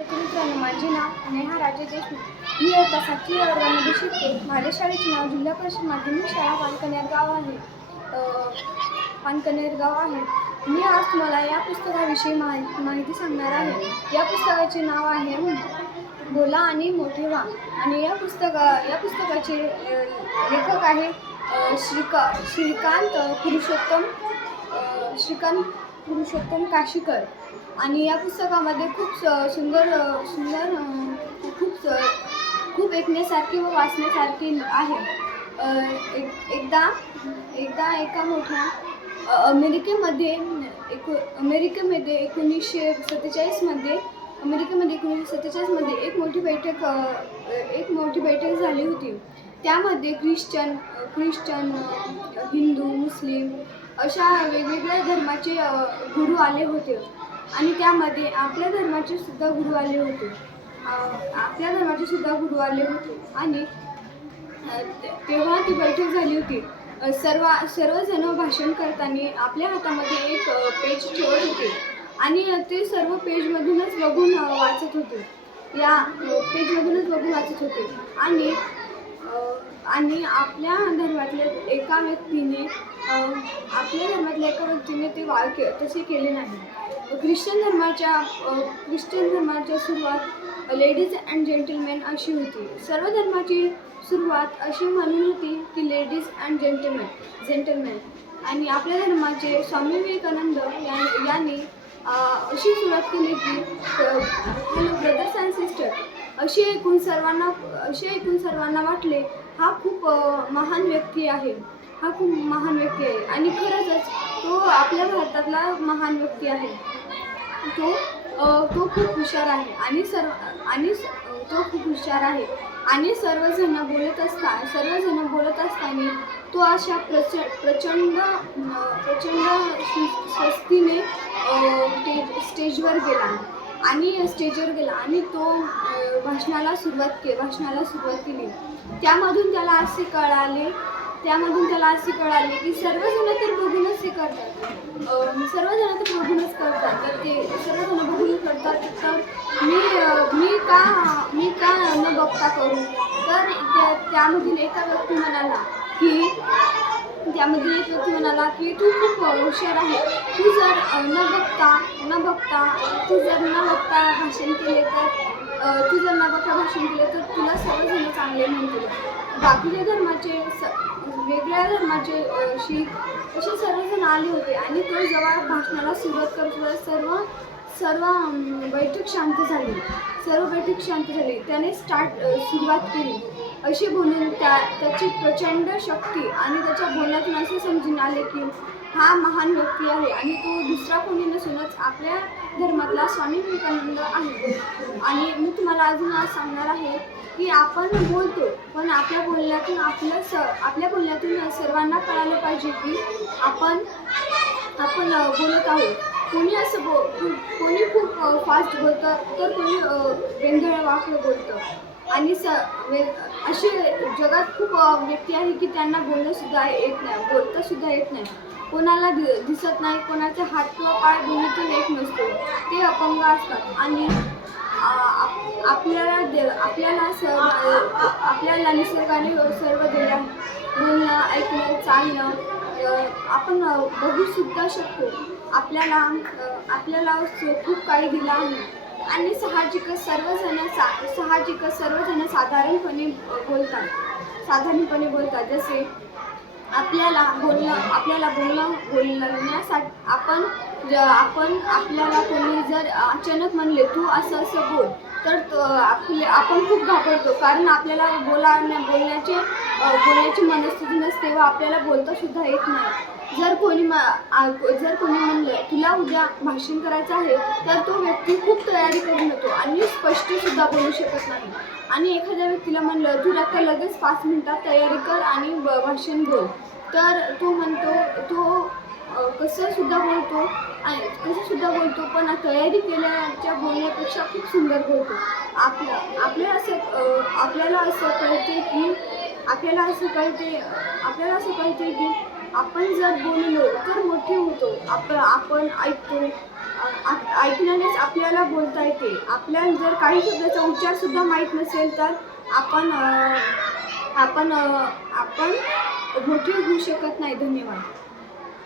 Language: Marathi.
मित्रांनो माझे नाव नेहा राजे देशमुख. मी आता सातवी वर्गामध्ये शिकते. माझ्या शाळेचे नाव जिल्हा परिषद माध्यमिक शाळा पानकनेर गाव आहे. पानकनेर गाव आहे. मी आज तुम्हाला या पुस्तकाविषयी माहि माहिती सांगणार आहे. या पुस्तकाचे नाव आहे बोला आणि मोठे व्हा. आणि या पुस्तका या पुस्तकाचे लेखक आहे श्रीका श्रीकांत पुरुषोत्तम श्रीकांत पुरुषोत्तम काशीकर. आणि या पुस्तकामध्ये खूप सुंदर सुंदर खूप खूप ऐकण्यासारखे व वाचण्यासारखे आहे. एक एकदा एकदा एका मोठ्या अमेरिकेमध्ये एक अमेरिकेमध्ये एकोणीसशे सत्तेचाळीसमध्ये अमेरिकेमध्ये एकोणीसशे सत्तेचाळीसमध्ये एक मोठी बैठक एक मोठी बैठक झाली होती. त्यामध्ये ख्रिश्चन ख्रिश्चन हिंदू मुस्लिम अशा वेगवेगळ्या धर्माचे गुरु आले होते. आणि त्यामध्ये आपल्या धर्माचे सुद्धा गुरु आले होते. आपल्या धर्माचे सुद्धा गुरु आले होते. आणि तेव्हा ती बैठक झाली होती. सर्व सर्वजण भाषण करताना आपल्या हातामध्ये एक पेज ठेवत होते. आणि ते सर्व पेजमधूनच बघून वाचत होते. या पेजमधूनच बघून वाचत होते. आणि आणि आपल्या धर्मातल्या एका व्यक्तीने आपल्या धर्मातल्या एका व्यक्तीने ते वाक्य तसे केले नाही. ख्रिश्चन धर्माच्या ख्रिश्चन धर्माच्या सुरुवात लेडीज अँड जेंटलमॅन अशी होती. सर्व धर्माची सुरुवात अशी म्हणून होती की लेडीज अँड जेंटलमॅन जेंटलमॅन आणि आपल्या धर्माचे स्वामी विवेकानंद या- यांनी अशी सुरुवात केली की हॅलो ब्रदर्स अँड सिस्टर अशी ऐकून सर्वांना असे ऐकून सर्वांना वाटले हा खूप महान व्यक्ती आहे. हा खूप महान व्यक्ती आहे. आणि खरंच तो आपल्या भारतातला महान व्यक्ती आहे. तो तो खूप हुशार आहे आणि सर्व आणि तो खूप हुशार आहे. आणि सर्वजण बोलत असता सर्वजण बोलत असताना तो अशा प्रच प्रचंड प्रचंड स्वस्तीने स्टेज स्टेजवर गेला. आणि स्टेजवर गेला आणि तो भाषणाला सुरुवात के भाषणाला सुरुवात केली. त्यामधून त्याला असे कळाले त्यामधून त्याला असे कळाली की सर्वजण तर बघूनच हे करतात. सर्वजण तर बघूनच करतात. तर ते सर्वजण बघूनच करतात तर मी मी का मी का न बघता करू? तर त्या त्यामधील एका व्यक्ती म्हणाला की त्यामध्ये एक व्यक्ती म्हणाला की तू खूप हुशार आहे. तू जर न बघता न बघता तू जर न बघता भाषण केले तर अ, तू जर न भाषण केलं तर तुला सर्वजण चांगले म्हणतील. बाकीच्या धर्माचे स वेगळ्या धर्माचे शीख असे सर्वजण आले होते आणि तो जेव्हा भाषणाला सुरुवात करत होता सर्व सर्व बैठक शांत झाली. सर्व बैठक शांत झाली. त्याने स्टार्ट सुरुवात केली. असे बोलून त्या त्याची प्रचंड शक्ती आणि त्याच्या बोलण्यातून असे समजून आले की हा महान व्यक्ती आहे आणि तो दुसरा कोणी नसूनच आपल्या धर्मातला स्वामी विवेकानंद आहे. आणि मी तुम्हाला अजून आज सांगणार आहे की आपण बोलतो पण आपल्या बोलण्यातून आपलं स आपल्या बोलण्यातून सर्वांना कळालं पाहिजे की आपण आपण बोलत आहोत. कोणी असं बो कोणी खूप फास्ट बोलतं तर कोणी वेंधळ वाकलं बोलतं. आणि स असे जगात खूप व्यक्ती आहे की त्यांना बोलणंसुद्धा येत नाही बोलतंसुद्धा येत नाही. कोणाला दि दिसत नाही कोणाचे हात किंवा पाय दोन्हीतून येत नसतो. ते अपंग असतात. आणि आप- आपल्याला दे आपल्याला सर्व आपल्याला निसर्गाने सर्व दिलं बोलणं ऐकणं चालणं आपण बघूसुद्धा शकतो. आपल्याला आपल्याला खूप काही दिलं आहे. आणि साहजिकच सर्वजण सा साहजिकच सर्वजण साधारणपणे बोलतात. साधारणपणे बोलतात. जसे आपल्याला बोलणं आपल्याला बोलणं बोलण्यासाठी आपण आपण आपल्याला कोणी जर अचानक म्हणले तू असं असं बोल तर त- आपले आपण खूप घाबरतो. कारण आपल्याला बोला बोलण्याचे बोलण्याची मनस्थिती नसते व आपल्याला बोलता सुद्धा येत नाही. जर कोणी जर कोणी म्हणलं तुला उद्या भाषण करायचं आहे तर तो व्यक्ती खूप तयारी करून येतो आणि स्पष्टसुद्धा बोलू शकत नाही. आणि एखाद्या व्यक्तीला म्हणलं तू आता लगेच पाच मिनटात तयारी कर आणि भाषण बोल तर तो म्हणतो तो कसं सुद्धा बोलतो आणि कसं सुद्धा बोलतो पण तयारी केल्याच्या बोलण्यापेक्षा खूप सुंदर बोलतो. आपल्या आपल्याला असं आपल्याला असं कळते की आपल्याला असं कळते आपल्याला असं कळते की आपण जर बोललो तर मोठे होतो. आप आपण ऐकतो. ऐकण्यानेच आपल्याला बोलता येते. आपल्याला जर काही शब्दाचा उच्चारसुद्धा माहीत नसेल तर आपण आपण आपण मोठे होऊ शकत नाही. धन्यवाद.